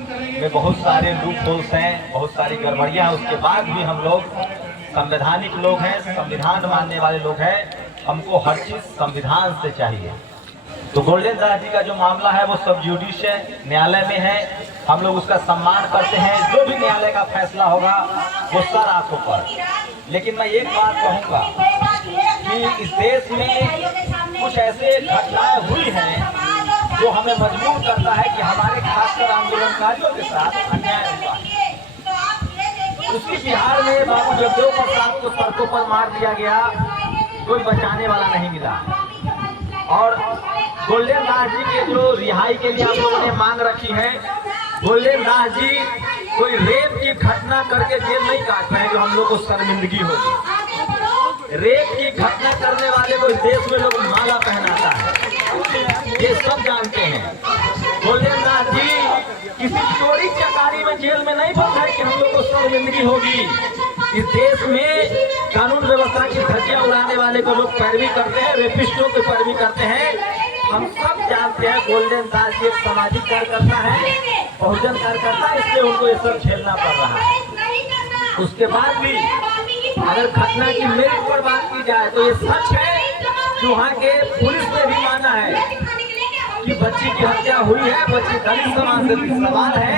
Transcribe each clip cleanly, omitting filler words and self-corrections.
में बहुत सारे लूप होल्स हैं, बहुत सारी गड़बड़ियां हैं। उसके बाद भी हम लोग संवैधानिक लोग हैं, संविधान मानने वाले लोग हैं। हमको हर चीज संविधान से चाहिए। तो गोल्डन दास जी का जो मामला है वो सब जुडिश है, न्यायालय में है। हम लोग उसका सम्मान करते हैं। जो भी न्यायालय का फैसला होगा वो सर आंखों पर। लेकिन मैं एक बात कहूँगा कि इस देश में कुछ ऐसे घटनाएं हुई हैं जो हमें मजबूर करता है कि हमारे खासकर आंदोलनकारियों के साथ अन्याय हुआ है। उसकी बिहार में बाबू जगदेव प्रसाद को सड़कों पर मार दिया गया, कोई बचाने वाला नहीं मिला। और गोल्डन दास जी के जो रिहाई के लिए हम लोगों ने मांग रखी है, गोल्डन दास जी कोई रेप की घटना करके जेल नहीं काट रहे हैं जो हम लोग को शर्मिंदगी होगी। रेप की घटना करने वाले को इस देश में लोग माला पहनाता है, ये सब जानते हैं। गोल्डन दास जी किसी चोरी चकारी में जेल में नहीं बंद है कि हम लोग को शर्मिंदगी होगी। इस देश में कानून व्यवस्था की धज्जियां उड़ाने वाले को लोग पैरवी करते हैं, रेपिस्टों की पैरवी करते हैं। हम सब जानते हैं गोल्डन दास जी एक सामाजिक कार्यकर्ता है, बहुजन कार्यकर्ता है, इसलिए उनको ये सब झेलना पड़ रहा है। उसके बाद भी अगर घटना की मेरिट पर बात की जाए तो ये सच है कि वहाँ के पुलिस ने भी माना है कि बच्ची की हत्या हुई है। बच्ची दलित समाज से भी सवाल है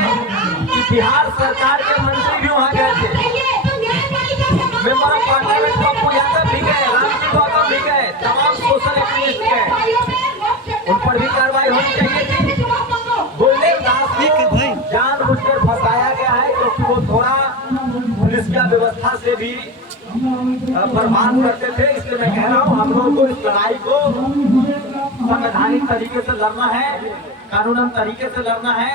कि बिहार सरकार के मंत्री भी वहाँ गए थे। Member of parliament Pappu Yadav भी गए, रामजी गौतम भी गए, तमाम सोशल एक्टिविस्ट गए, उन पर भी कार्रवाई होनी चाहिए थी। गोल्डन दास को जानबूझकर फंसाया गया है क्योंकि वो थोड़ा पुलिस की व्यवस्था से भी बर्बाद करते थे। इसलिए मैं कह रहा हूँ हम लोगों को इस लड़ाई को संवैधानिक तरीके से लड़ना है, कानूनन तरीके से लड़ना है।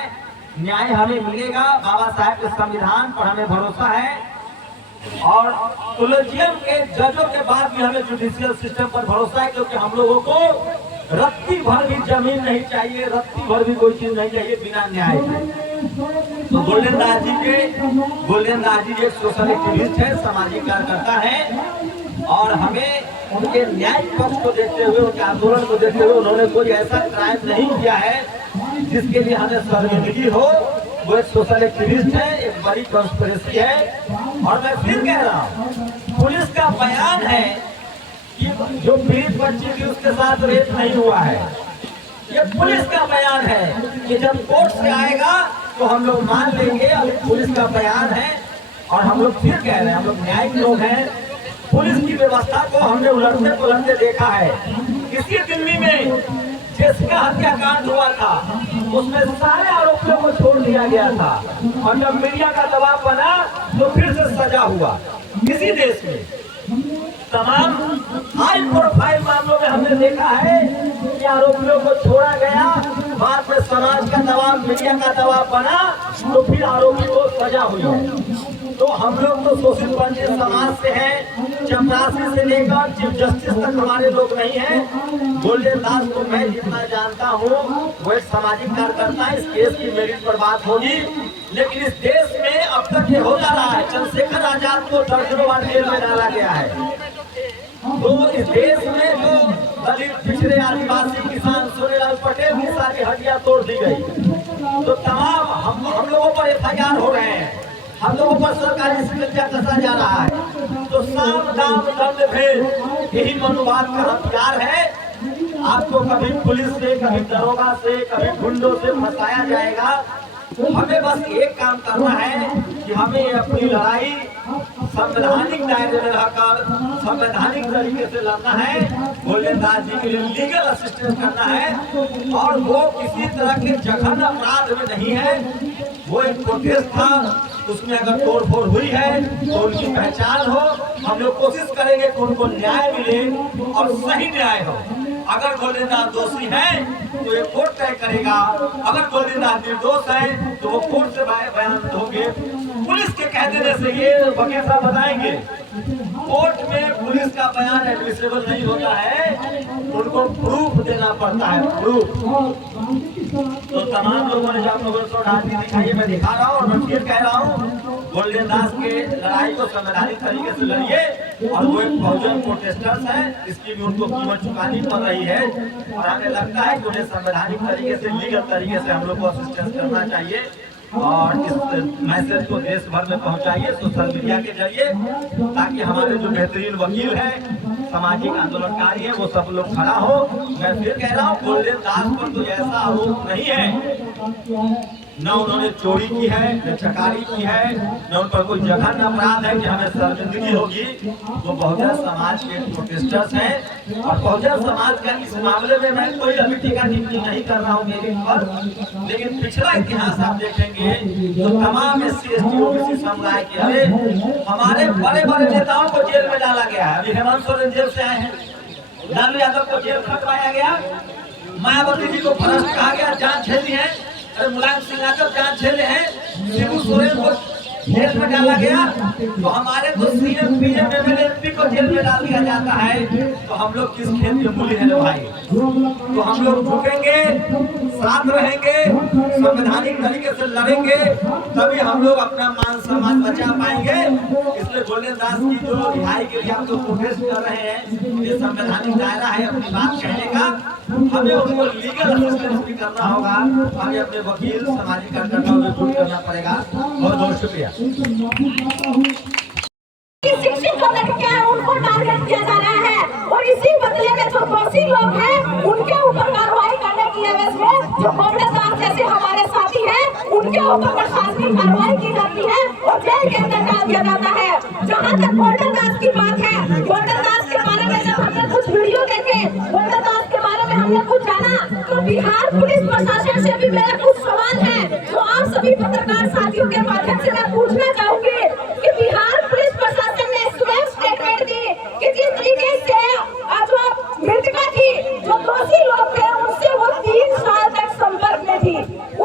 न्याय हमें मिलेगा, बाबा साहब के संविधान पर हमें भरोसा है। और कोलेजियम के जजों के बाद भी हमें जुडिशियल सिस्टम पर भरोसा है, क्योंकि हम लोगों को रत्ती भर भी जमीन नहीं चाहिए, रत्ती भर भी कोई चीज नहीं चाहिए बिना न्याय के। तो गोल्डन दास जी एक सोशल एक्टिविस्ट है, सामाजिक कार्यकर्ता है, और हमें उनके न्याय पक्ष को देखते हुए, उनके आंदोलन को देखते हुए, उन्होंने कोई ऐसा क्राइम नहीं किया है जिसके लिए हमें शर्मिंदगी हो। वो एक सोशल एक्टिविस्ट है, एक बड़ी कॉन्स्पिरेसी है। और मैं फिर कह रहा हूँ, पुलिस का बयान है कि जो पीड़ित बच्ची थी उसके साथ रेप नहीं हुआ है। ये पुलिस का बयान है कि जब कोर्ट से आएगा तो हम लोग मान लेंगे। अभी पुलिस का बयान है और हम लोग फिर कह रहे हैं, हम लोग न्यायिक लोग हैं। पुलिस की व्यवस्था को हमने उलटते पुलटते देखा है। इसी दिल्ली में जिसका हत्याकांड हुआ था उसमें सारे आरोपियों को छोड़ दिया गया था, और जब मीडिया का दबाव बना तो फिर से सजा हुआ। इसी देश में तमाम हाई प्रोफाइल मामलों में हमने देखा है कि आरोपियों को छोड़ा गया, बाद में समाज का दबाव, मीडिया का दबाव बना तो फिर आरोपी को सजा हुई है। तो हम लोग तो शोषित वंचित समाज से हैं, चपरासी से लेकर चीफ जस्टिस तक हमारे लोग नहीं हैं। गोल्डन दास को मैं जितना जानता हूँ वो एक सामाजिक कार्यकर्ता है। इस केस की मेरिट पर बात होगी, लेकिन इस देश में अब तक ये होता रहा है। चंद्रशेखर आजाद को दर्जनों बार जेल में डाला गया है। तो इस देश में जो दलित, पिछड़े, आदिवासी, किसान, सोनेलाल पटेल की सारी हड्डियां तोड़ दी गई। तो तमाम हम लोगों पर FIR हो रहे हैं, हम लोगों पर सरकारी शिकंजा कसा जा रहा है। तो साम दाम दंड भेद यही मनोवाद का हथियार है। आपको कभी पुलिस से, कभी दरोगा से, कभी गुंडों से फंसाया जाएगा। हमें बस एक काम करना है कि हमें अपनी लड़ाई संवैधानिक दायरे में रहकर संवैधानिक तरीके से लड़ना है। गोल्डन दास जी के लिए लीगल असिस्टेंस करना है, और वो किसी तरह के जघन्य अपराध में नहीं है। वो एक प्रोटेस्ट था, उसमें अगर तोड़फोड़ हुई है तो उनकी पहचान हो। हम लोग कोशिश करेंगे कि उनको न्याय मिले और सही न्याय हो। अगर गोल्डन दास दोषी है तो ये कोर्ट तय करेगा, अगर गोल्डन दास निर्दोष है तो वो कोर्ट से बयान होंगे। पुलिस के कह देने से, ये वकील साहब बताएंगे, कोर्ट में पुलिस का बयान एडमिसिबल नहीं होता है, उनको प्रूफ देना पड़ता है, प्रूफ। तो तमाम लोगों ने जब लोगों को राजनीति दिखाई, मैं दिखा रहा हूँ और मैं फिर कह रहा हूँ, गोल्डन दास के लड़ाई को संवैधानिक तरीके से लड़िए। और वो एक बहुजन प्रोटेस्टर्स है, इसकी भी उनको कीमत चुकानी पड़ रही है। और हमें लगता है कि उन्हें संवैधानिक तरीके से, लीगल तरीके से हम लोग को असिस्टेंस करना चाहिए। और इस मैसेज को देश भर में पहुंचाइए सोशल मीडिया के जरिए, ताकि हमारे जो बेहतरीन वकील हैं, सामाजिक आंदोलनकारी है, वो सब लोग खड़ा हो। मैं फिर कह रहा हूँ, गोल्डन दास पर तो ऐसा आरोप नहीं है, न उन्होंने चोरी की है, न चकारी की है, न उन पर कोई जघन्य अपराध है कि हमें शर्मिंदगी होगी। वो बहुजन समाज के प्रोटेस्टर्स हैं और बहुजन समाज का इस मामले में मैं कोई अभी टीका टिप्पणी नहीं कर रहा हूँ मेरे पर, लेकिन पिछला इतिहास आप देखेंगे तो तमाम SC ST OBC समुदाय के हमारे बड़े बड़े नेताओं को जेल में डाला गया है। अभी हेमंत सोरेन जेल से आए हैं, लालू यादव को जेल खटवाया गया, मायावती जी को भ्रष्ट कहा गया, जांच झेली है। अरे मुलायम सिंह यादव जांच झेले हैं, शिबू सोरेन को जेल में डाला गया, तो हमारे तो CM PM MLA MP को जेल में डाल दिया जाता है। तो हम लोग किस खेत के मूल्य हैं भाई? तो हम लोग झुकेंगे, साथ रहेंगे, संवैधानिक तरीके से लड़ेंगे, तभी हम लोग अपना मान सम्मान बचा पाएंगे। इसलिए गोल्डन दास की जो रिहाई के लिए हम लोग प्रोटेस्ट कर रहे हैं, ये संवैधानिक दायरा है अपनी बात कहने का, हमें उसको लीगल असिस्टेंस भी करना होगा, हमें अपने वकील सामाजिक कार्यकर्ताओं से जुट करना पड़ेगा। बहुत बहुत शुक्रिया। शिक्षित जो लड़कियां हैं उनको टारगेट किया जा रहा है, और इसी बदले में जो दोषी लोग हैं उनके ऊपर कार्रवाई करने की एवज में जो गोल्डन दास जैसे हमारे साथी हैं उनके ऊपर प्रशासनिक कार्रवाई की जाती है और जेल के अंदर डाल दिया जाता है। जहाँ तक गोल्डन दास की बात है, गोल्डन दास के बारे में जब हमने कुछ वीडियो देखे, गोल्डन दास के बारे में हमने कुछ जाना, तो बिहार पुलिस प्रशासन से भी मेरा कुछ सवाल है जो आप सभी पत्रकार साथियों के माध्यम से मैं पूछना चाहूंगी कि बिहार पुलिस प्रशासन ने स्वयं स्टेटमेंट दी कि जिस तरीके से जो मृतका थी, जो दोषी लोग थे, उनसे वो 3 साल तक संपर्क में थी।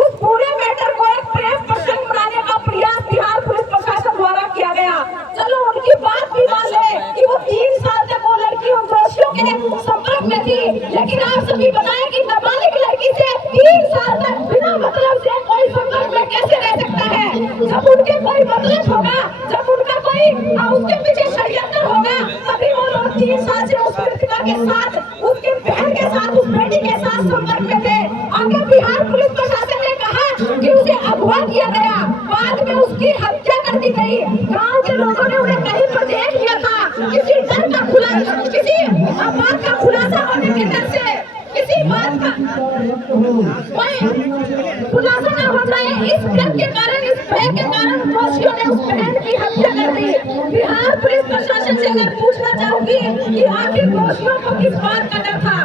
उस पूरे मैटर को एक प्रेम प्रसंग बनाने का प्रयास बिहार पुलिस प्रशासन द्वारा किया गया। चलो उनकी बात भी मान ले कि वो 3 साल तक वो लड़की उन दोषियों के संपर्क में थी, लेकिन आप सभी बताएं कि नाबालिग लड़की से 3 साल तक बिना मतलब से कोई संपर्क में कैसे रह सकता है? जब उनके कोई मतलब होगा, जब उनका कोई उसके पीछे षड्यंत्र होगा, तभी वो लोग 3 साल से उस मृतका के साथ, उसके बहन के साथ, उस बेटी के साथ संपर्क में थे। आगे बिहार पुलिस प्रशासन ने कहा कि उसे अगवा किया गया, बाद में उसकी हत्या कर दी गई। गांव के लोगों ने उन्हें कहीं पर देख लिया था, किसी डर का खुलासा, किसी बात का खुलासा होने के डर से, किसी बात का खुलासा न हो जाए, इस डर के कारण, इस भय के कारण दोषियों ने उस बहन की हत्या कर दी। बिहार पुलिस प्रशासन से मैं पूछना चाहूंगी कि आखिर दोषियों को किस बात का डर था?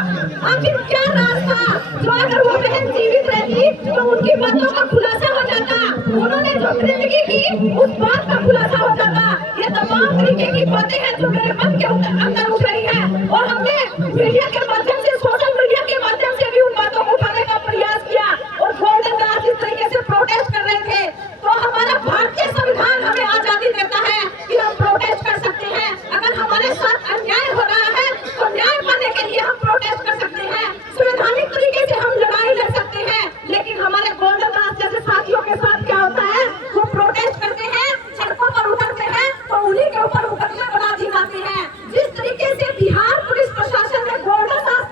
आखिर क्या राज था जो अगर वो बहन जीवित रहती तो उनकी बातों का खुलासा हो जाता, उन्होंने जो जिंदगी की उस बात का खुलासा हो जाता। ये तमाम तरीके की बातें हैं जो मेरे मन के अंदर उठ रही है, और हमने मीडिया के माध्यम से, सोशल मीडिया के माध्यम से भी उन बातों को उठाने का प्रयास किया। और गोल्डन दास इस तरीके से प्रोटेस्ट कर रहे थे, तो हमारा भारतीय संविधान हमें आजादी देता है कि हम प्रोटेस्ट कर सकते हैं। अगर हमारे साथ अन्याय हो रहा है तो न्याय पाने के लिए हम प्रोटेस्ट कर सकते हैं, संवैधानिक तरीके से हम लड़ाई लड़ सकते हैं। लेकिन हमारे गोल्डन दास जैसे साथियों के साथ क्या होता है, वो प्रोटेस्ट करते हैं, सड़कों पर उतरते हैं, तो उन्हीं के ऊपर मुकदमे बना दी जाते हैं। जिस तरीके से बिहार पुलिस प्रशासन ने गोल्डन दास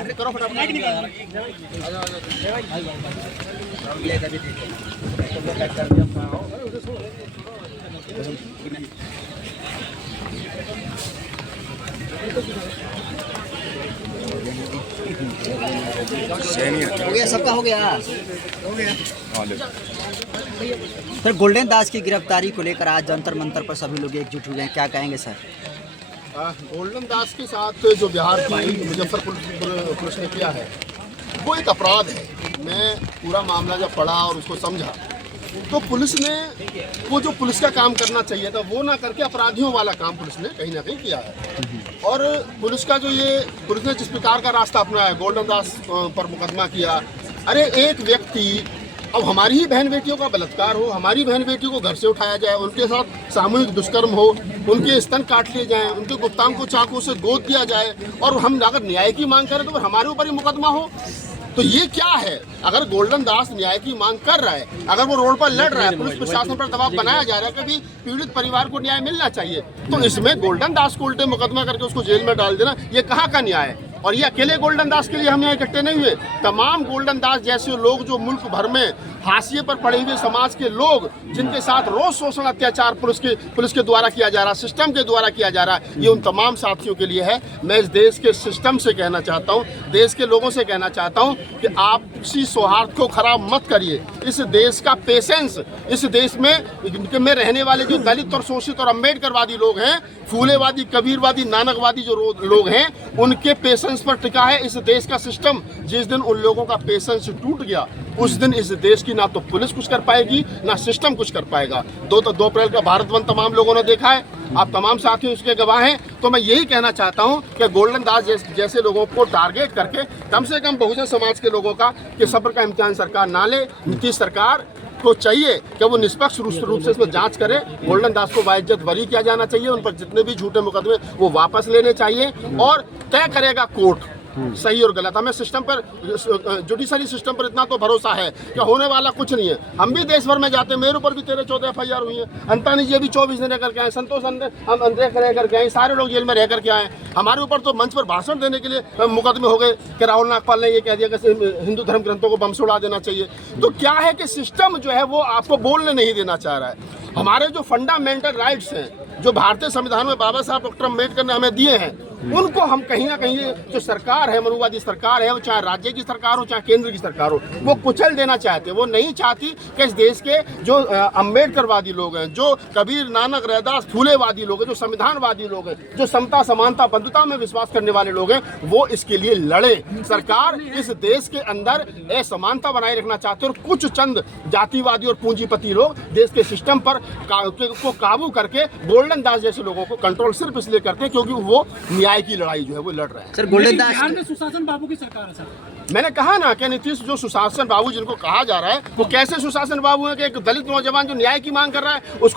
हो गया, सबका हो गया। सर, गोल्डन दास की गिरफ्तारी को लेकर आज जंतर मंतर पर सभी लोग एकजुट हुए हैं, क्या कहेंगे सर? गोल्डन दास के साथ जो बिहार की मुजफ्फरपुर पुलिस ने किया है वो एक अपराध है। मैं पूरा मामला जब पढ़ा और उसको समझा तो पुलिस ने वो जो पुलिस का काम करना चाहिए था वो ना करके अपराधियों वाला काम पुलिस ने कहीं ना कहीं किया है। और पुलिस का जो ये पुलिस ने जिस प्रकार का रास्ता अपनाया, गोल्डन दास पर मुकदमा किया। अरे एक व्यक्ति, अब हमारी ही बहन बेटियों का बलात्कार हो, हमारी बहन बेटियों को घर से उठाया जाए, उनके साथ सामूहिक दुष्कर्म हो, उनके स्तन काट लिए जाएं, उनके गुप्तांग को चाकू से गोद दिया जाए और हम अगर न्याय की मांग करें तो फिर हमारे ऊपर ही मुकदमा हो, तो ये क्या है? अगर गोल्डन दास न्याय की मांग कर रहा है, अगर वो रोड पर लड़ रहा है, पुलिस प्रशासन पर दबाव बनाया जा रहा है कि पीड़ित परिवार को न्याय मिलना चाहिए, तो इसमें गोल्डन दास को उल्टे मुकदमा करके उसको जेल में डाल देना, ये कहाँ का न्याय है? और ये अकेले गोल्डन दास के लिए हम यहाँ इकट्ठे नहीं हुए। तमाम गोल्डन दास जैसे लोग जो मुल्क भर में हाशिए पर पड़े हुए समाज के लोग, जिनके साथ रोज शोषण अत्याचार पुलिस के द्वारा किया जा रहा है, सिस्टम के द्वारा किया जा रहा है, ये उन तमाम साथियों के लिए है। मैं इस देश के सिस्टम से कहना चाहता हूँ, देश के लोगों से कहना चाहता हूँ कि आपसी सौहार्द को खराब मत करिए। इस देश का पेशेंस, इस देश में रहने वाले जो दलित और शोषित और अम्बेडकरवादी लोग हैं, फूलेवादी, कबीरवादी, नानकवादी जो लोग हैं, उनके पेशेंस पर टिका है इस देश का सिस्टम। जिस दिन उन लोगों का पेशेंस टूट गया, उस दिन इस देश की ना तो पुलिस कुछ कर पाएगी, ना सिस्टम कुछ कर पाएगा। 2 अप्रैल का भारत बंद तमाम लोगों ने देखा है, आप तमाम साथी उसके गवाह हैं। तो मैं यही कहना चाहता हूं कि गोल्डन दास जैसे लोगों को टारगेट करके कम से कम बहुजन समाज के लोगों का कि सब्र का इम्तिहान सरकार ना ले। नीतीश सरकार को चाहिए कि वो निष्पक्ष रूप से इसमें जांच करे। गोल्डन दास को बाइज्जत बरी किया जाना चाहिए, उन पर जितने भी झूठे मुकदमे वो वापस लेने चाहिए और तय करेगा कोर्ट सही और गलत। हमें सिस्टम पर, जुडिशरी सिस्टम पर इतना तो भरोसा है कि होने वाला कुछ नहीं है। हम भी देश भर में जाते हैं, मेरे ऊपर भी 13-14 FIR हुई है। अंतानी जी अभी 24 दिन रह करके आए, संतोष हम रह करके आए, सारे लोग जेल में रह करके आए। हमारे ऊपर तो मंच पर भाषण देने के लिए मुकदमे हो गए कि राहुल नागपाल ने ये कह दिया कि हिंदू धर्म ग्रंथों को बम से उड़ा देना चाहिए। तो क्या है कि सिस्टम जो है वो आपको बोलने नहीं देना चाह रहा है। हमारे जो फंडामेंटल राइट्स हैं, जो भारतीय संविधान में बाबा साहब डॉक्टर अम्बेडकर ने हमें दिए हैं, उनको हम कहीं ना कहीं जो सरकार है, मनुवादी सरकार है, वो चाहे राज्य की सरकार हो चाहे केंद्र की सरकार हो, वो कुचल देना चाहते हैं। वो नहीं चाहती कि इस देश के जो अम्बेडकरवादी लोग हैं, जो कबीर, नानक, रैदास, फूलेवादी लोग हैं, जो संविधानवादी लोग हैं, जो समता, समानता, बंधुता में विश्वास करने वाले लोग हैं, वो इसके लिए लड़े। सरकार इस देश के अंदर असमानता बनाए रखना चाहते हैं और कुछ चंद जातिवादी और पूंजीपति लोग देश के सिस्टम पर को काबू करके गोल्डन दास जैसे लोगों को कंट्रोल सिर्फ इसलिए करते हैं क्योंकि वो न्याय की लड़ाई जो है वो लड़ रहे हैं। सर, गोल्डन दास बिहार में सुशासन बाबू की सरकार है सर। मैंने कहा ना कि नीतीश जो सुशासन बाबू जिनको कहा जा रहा है, वो कैसे सुशासन बाबू है कि एक दलित नौजवान जो न्याय की मांग कर रहा है उस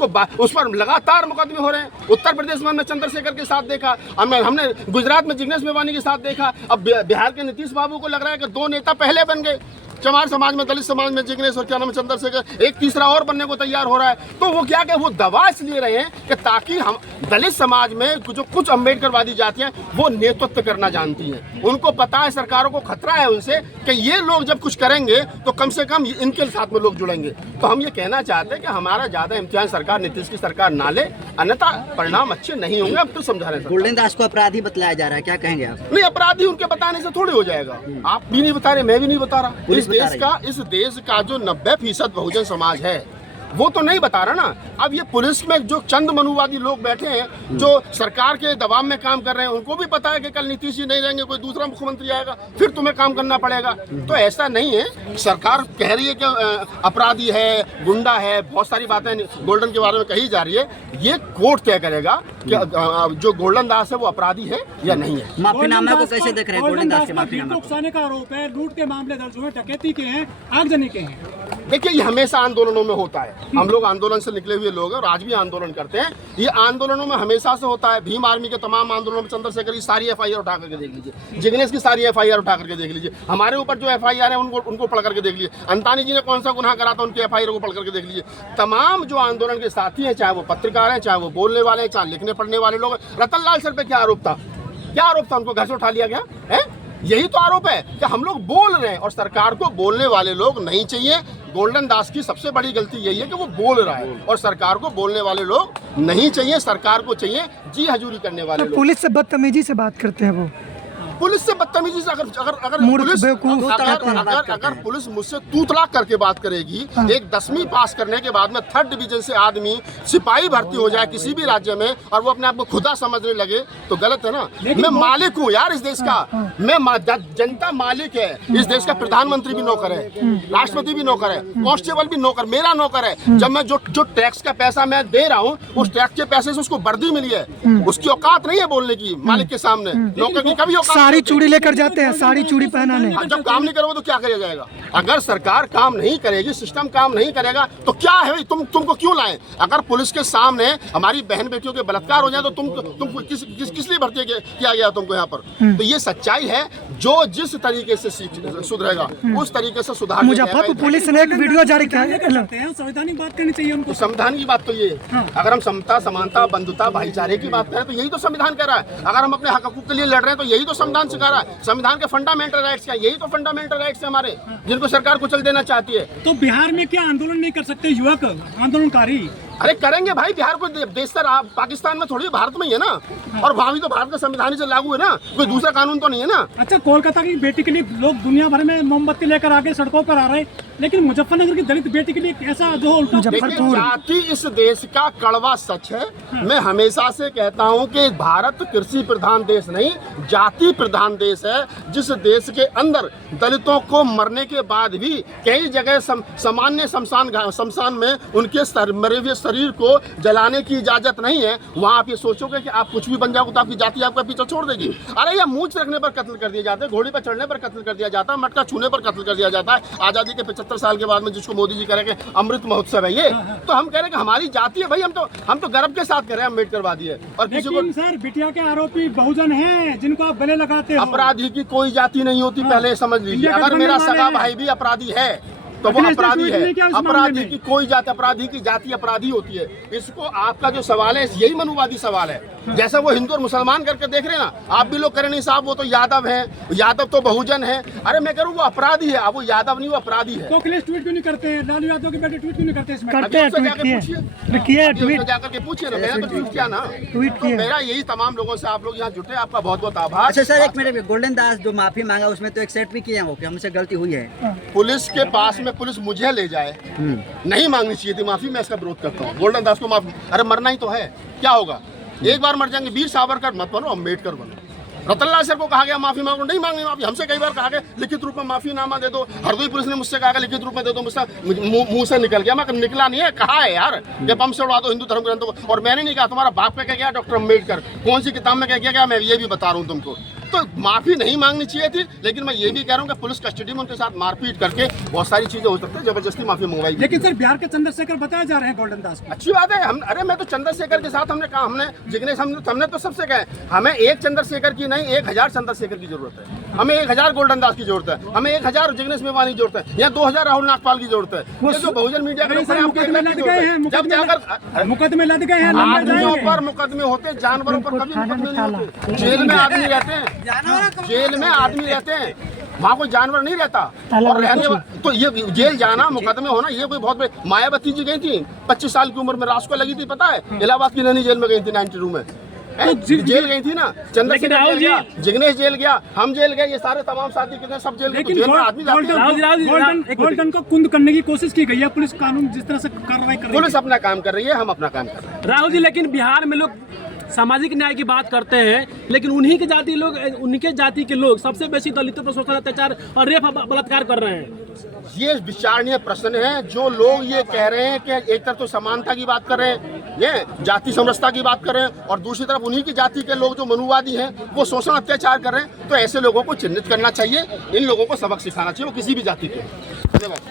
पर लगातार मुकदमे हो रहे हैं। उत्तर प्रदेश में हमने चंद्रशेखर के साथ देखा, हमने गुजरात में जिग्नेश मेवानी के साथ देखा, अब बिहार के नीतीश बाबू को लग रहा है कि 2 नेता पहले बन गए। चमार समाज में, दलित समाज में जिग्नेश और क्या नाम चंद्रशेखर, एक तीसरा और बनने को तैयार हो रहा है। तो वो क्या कि वो दवा इसलिए रहे हैं कि ताकि हम दलित समाज में जो कुछ अम्बेडकरवादी जातियां वो नेतृत्व करना जानती हैं, उनको पता है सरकारों को खतरा है उनसे कि ये लोग जब कुछ करेंगे तो कम से कम इनके साथ में लोग जुड़ेंगे। तो हम ये कहना चाहते हैं कि हमारा ज्यादा इम्तिहान सरकार, नीतीश की सरकार ना ले, अन्यथा परिणाम अच्छे नहीं होंगे। अब तो समझा रहे हैं। गोल्डन दास को अपराधी बतलाया जा रहा है, क्या कहेंगे आप? नहीं, अपराधी उनके बताने से थोड़ी हो जाएगा। आप भी नहीं बता रहे, मैं भी नहीं बता रहा। इस देश का जो 90% बहुजन समाज है वो तो नहीं बता रहा ना। अब ये पुलिस में जो चंद मनुवादी लोग बैठे हैं, जो सरकार के दबाव में काम कर रहे हैं, उनको भी पता है कि कल नीतीश जी नहीं रहेंगे, कोई दूसरा मुख्यमंत्री आएगा, फिर तुम्हें काम करना पड़ेगा। तो ऐसा नहीं है। सरकार कह रही है कि अपराधी है, गुंडा है, बहुत सारी बातें गोल्डन के बारे में कही जा रही है। ये कोर्ट तय करेगा कि जो गोल्डन दास है वो अपराधी है या नहीं है। माफीनामा को कैसे देख रहे हैं? गोल्डन दास के माफीनामा उकसाने का आरोप है, लूट के मामले दर्ज हुए, डकैती के हैं, आगजनी के हैं। देखिए, ये हमेशा आंदोलनों में होता है। हम लोग आंदोलन से निकले हुए लोग हैं और आज भी आंदोलन करते हैं। ये आंदोलनों में हमेशा से होता है। भीम आर्मी के तमाम आंदोलनों में चंद्रशेखर की सारी FIR उठा करके देख लीजिए, जिग्नेश की सारी FIR उठा करके देख लीजिए, हमारे ऊपर जो FIR है उनको पढ़ करके देख लीजिए, अंतानी जी ने कौन सा गुनाह करा था उनकी FIR को पढ़ करके देख लीजिए। तमाम जो आंदोलन के साथी हैं, चाहे वो पत्रकार हैं, चाहे वो बोलने वाले हैं, चाहे लिखने पढ़ने वाले लोग हैं। रतन लाल सर पे क्या आरोप था? क्या आरोप था? उनको घर से उठा लिया गया है। यही तो आरोप है कि हम लोग बोल रहे हैं और सरकार को बोलने वाले लोग नहीं चाहिए। गोल्डन दास की सबसे बड़ी गलती यही है कि वो बोल रहा है और सरकार को बोलने वाले लोग नहीं चाहिए। सरकार को चाहिए जी हजूरी करने वाले लोग। पुलिस से बदतमीजी से बात करते हैं वो। पुलिस से बदतमीजी से अगर पुलिस मुझसे तू तलाक करके बात करेगी, एक 10वीं पास करने के बाद में 3rd डिवीजन से आदमी सिपाही भर्ती हो जाए किसी भी राज्य में और वो अपने आप को खुदा समझने लगे तो गलत है ना। मैं मालिक हूँ यार इस देश का, मैं जनता मालिक है इस देश का। प्रधानमंत्री भी नौकर है, राष्ट्रपति भी नौकर है, कांस्टेबल भी नौकर, मेरा नौकर है। जब मैं जो टैक्स का पैसा मैं दे रहा हूँ उस टैक्स के पैसे से उसको वर्दी मिली है, उसकी औकात नहीं है बोलने की मालिक के सामने। नौकर की कभी औकात। साड़ी चूड़ी लेकर जाते हैं, साड़ी चूड़ी पहनाने। जब काम नहीं करोगे तो क्या किया जाएगा? अगर सरकार काम नहीं करेगी, सिस्टम काम नहीं करेगा तो क्या है? तुमको क्यों लाएं? अगर पुलिस के सामने हमारी बहन बेटियों के बलात्कार हो जाए तो तुम किस लिए भर्ती किया गया तुमको यहाँ पर? तो ये सच्चाई है। जो जिस तरीके से सुधरेगा उस तरीके से सुधार। मुजफ्फरपुर पुलिस ने एक वीडियो जारी किया है। संवैधानिक बात करनी चाहिए उनको। संविधान की बात तो ये, अगर हम समता, समानता, बंधुता, भाईचारे की बात करें तो यही तो संविधान कह रहा है। अगर हम अपने हक के लिए लड़ रहे हैं तो यही तो संविधान सिखा रहा है। संविधान के फंडामेंटल राइट्स क्या, यही तो फंडामेंटल राइट्स है हमारे, जिनको सरकार कुचल देना चाहती है। तो बिहार में क्या आंदोलन नहीं कर सकते युवक आंदोलनकारी? अरे करेंगे भाई, बिहार को देश सर पाकिस्तान में थोड़ी, भारत में ही है ना, और वहाँ भी तो भारत का संविधान से लागू है ना, कोई दूसरा कानून तो नहीं है ना। अच्छा, कोलकाता की बेटी के लिए लोग दुनिया भर में मोमबत्ती लेकर आगे सड़कों पर आ रहे हैं, लेकिन मुजफ्फरनगर की दलित बेटी के लिए ऐसा जो उल्टा। जाति इस देश का कड़वा सच है। मैं हमेशा से कहता हूँ कि भारत कृषि प्रधान देश नहीं, जाति प्रधान देश है। जिस देश के अंदर दलितों को मरने के बाद भी कई जगह सामान्य शमशान में उनके मरे हुए शरीर को जलाने की इजाजत नहीं है, वहाँ आप ये सोचोगे कि आप कुछ भी बन जाओगे तो आपकी जाति आपका पीछा छोड़ देगी। अरे ये मूंछ रखने पर कत्ल कर दिए जाते हैं, घोड़े पर चढ़ने पर कत्ल कर दिया जाता है, मटका छूने पर कत्ल कर दिया जाता है। आजादी के 75 साल के बाद में जिसको मोदी जी कह रहे हैं अमृत महोत्सव है ये, तो हम कह रहे हैं कि हमारी जाति है भाई, हम तो गर्व के साथ कह रहे हैं अम्बेडकरवादी है। और किसी को सर बिटिया के आरोपी बहुजन हैं जिनको आप गले लगाते हो। अपराधी की कोई जाति नहीं होती, पहले समझ लीजिए। अगर मेरा सगा भाई भी अपराधी है तो वो अपराधी है। अपराधी की कोई जाति, अपराधी की जाति अपराधी होती है। इसको आपका जो सवाल है यही मनुवादी सवाल है। जैसा वो हिंदू और मुसलमान करके देख रहे हैं ना, आप भी लोग करें नहीं साहब वो तो यादव है, यादव तो बहुजन है। अरे मैं कह रहा हूँ वो अपराधी है, अब वो यादव नहीं वो अपराधी है। तो अखिलेश ट्वीट क्यों नहीं करते? लालू यादव के बेटे ट्वीट क्यों नहीं करते? करते हैं, ट्वीट किए, जाकर के पूछिए ना, मैंने तो ट्वीट किया ना। तो मेरा यही तमाम लोगों से, आप लोग यहाँ जुटे, आपका बहुत बहुत आभार। अच्छा सर, एक मिनट, गोल्डन दास जो माफी मांगा उसमें तो एक्सेप्ट भी किए हैं वो कि हमसे गलती हुई है। पुलिस के पास में पुलिस मुझे ले जाए, नहीं मांगनी चाहिए थी माफी, मैं इसका विरोध करता हूँ। गोल्डन दास को माफी, अरे मरना ही तो है, क्या होगा? एक बार मर जाएंगे। वीर सावरकर मत बनो, अम्बेडकर बनो। रतनलाल सर को कहा गया माफी मांगो, नहीं मांगनी माफी। हमसे कई बार कहा गया लिखित रूप में माफीनामा दे दो। हरदोई पुलिस ने मुझसे कहा लिखित रूप में दे दो, मुझसे मुंह से निकल गया। मैं निकला नहीं है, कहा है यार कि बम से उड़ा दो हिंदू धर्म ग्रंथों को। और मैंने नहीं कहा, तुम्हारा बाप का क्या गया डॉक्टर अम्बेडकर, कौन सी किताब में क्या गया, मैं ये भी बता रहा हूँ तुमको। तो माफी नहीं मांगनी चाहिए थी, लेकिन मैं ये भी कह रहा हूँ कि पुलिस कस्टडी में उनके साथ मारपीट करके बहुत सारी चीजें हो सकती है, जबरदस्ती माफी मंगवाई। लेकिन सर बिहार के चंद्रशेखर बताए जा रहे हैं गोल्डन दास, अच्छी बात है। हम अरे मैं तो चंद्रशेखर के साथ हमने कहा, हमने जिग्नेश हमने तो सबसे कहा हमें एक चंद्रशेखर की नहीं 1000 चंद्रशेखर की जरूरत है। हमें 1000 गोल्डन दास की जरूरत है, हमें 1000 जिग्नेश मेवानी की जरूरत है, या 2000 राहुल नागपाल की जरूरत है। ये जो बहुजन मीडिया के मुकदमे लद गए हैं, आदमियों पर मुकदमे होते, जानवरों पर कभी मुकदमे नहीं होते। जेल में आदमी रहते हैं, जेल में आदमी रहते हैं, वहाँ कोई जानवर नहीं रहता। और रहने तो ये जेल जाना, मुकदमे होना, ये कोई बहुत बड़ी। मायावती जी गई थी 25 साल की उम्र में, रास को लगी थी, पता है, इलाहाबाद की नैनी जेल में गई थी 92 में। जेल गई थी ना, चंद्रशेखर जेल गया, जिग्नेश जेल गया, हम जेल गए, ये सारे तमाम साथी कितने सब जेल गए। जेल में आदमी गोल्डन को कुंद करने की कोशिश की गई है। पुलिस कानून जिस तरह से कार्रवाई कर रही है, पुलिस अपना काम कर रही है, हम अपना काम कर रहे हैं। राहुल जी, लेकिन बिहार में लोग सामाजिक न्याय की बात करते हैं, लेकिन उनके जाति के लोग सबसे बेसी दलितों पर शोषण, अत्याचार और रेप बलात्कार कर रहे हैं। ये विचारणीय प्रश्न है। जो लोग ये कह रहे हैं कि एक तरफ तो समानता की बात कर रहे हैं, ये जाति समरसता की बात कर रहे हैं, और दूसरी तरफ उन्हीं की जाति के लोग जो मनुवादी हैं वो शोषण अत्याचार कर रहे हैं, तो ऐसे लोगों को चिन्हित करना चाहिए, इन लोगों को सबक सिखाना चाहिए, वो किसी भी जाति के। धन्यवाद।